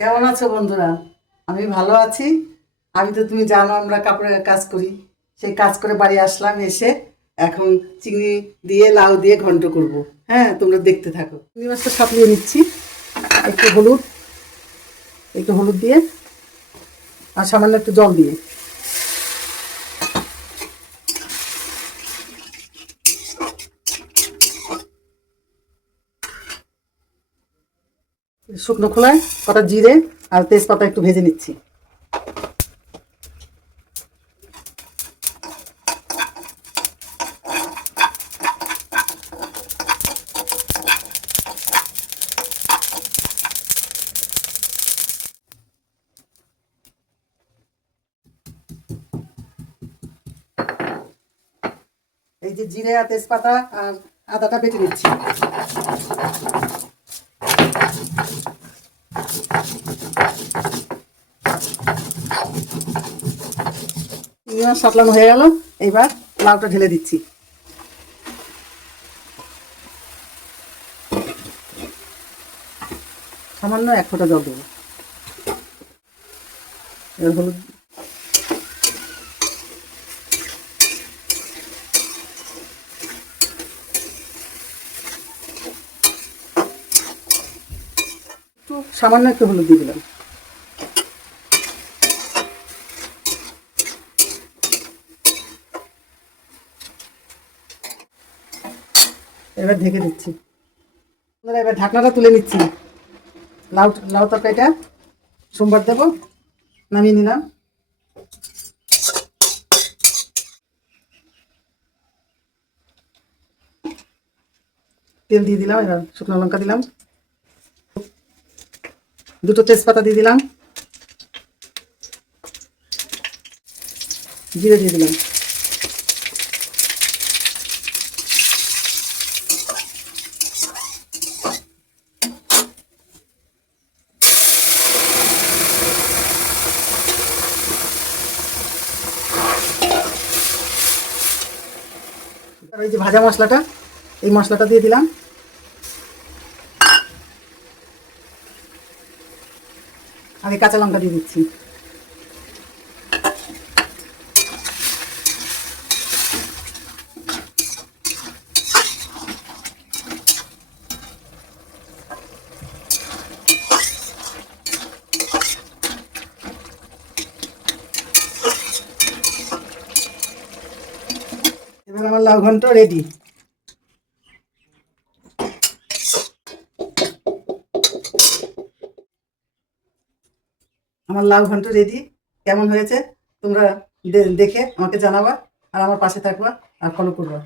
কেমন আছো বন্ধুরা? আমি ভালো আছি। আমি তো তুমি জানো আমরা কাপড়ের কাজ করি। সেই কাজ করে বাড়ি আসলাম, এসে এখন চিংড়ি দিয়ে, লাউ দিয়ে ঘন্ট করব। হ্যাঁ তোমরা দেখতে থাকো। চিংড়ি মাছটা সাঁতলিয়ে নিচ্ছি। একটু হলুদ একটু হলুদ দিয়ে, আর সামান্য একটু জল দিয়ে। শুকনো খোলায় কটা জিরে আর তেজপাতা একটু ভেজে নিচ্ছি। এই যে জিরে আর তেজপাতা আর আদাটা বেটে নিচ্ছি। চিংড়ি সাতলানো হয়ে গেল। এইবার লাউটা ঢেলে দিচ্ছি। সামান্য এক ফোঁটা জল দেবো। এবার হলুদ একটু সামান্য একটু হলুদ দিয়ে দিলাম। এবার ঢেকে দিচ্ছি। এবার ঢাকনাটা তুলে নিচ্ছি। লাউ লাউ তরকারিটা সোমবার দেবো, নামিয়ে নিলাম। তেল দিয়ে দিলাম, এবার শুকনো লঙ্কা দিলাম। দুটো তেজপাতা দিয়ে দিলাম। জিরে দিয়ে দিলাম। ওই যে ভাজা মশলাটা, এই মশলাটা দিয়ে দিলাম। আগে কাঁচা লঙ্কা দিয়ে দিচ্ছি। এবার আমার লাউ ঘন্ট রেডি আমার লাউ ঘন্ট রেডি। কেমন হয়েছে? তোমরা দেখে আমাকে জানাবা, আর আমার পাশে থাকবা, আর ফলো করবা।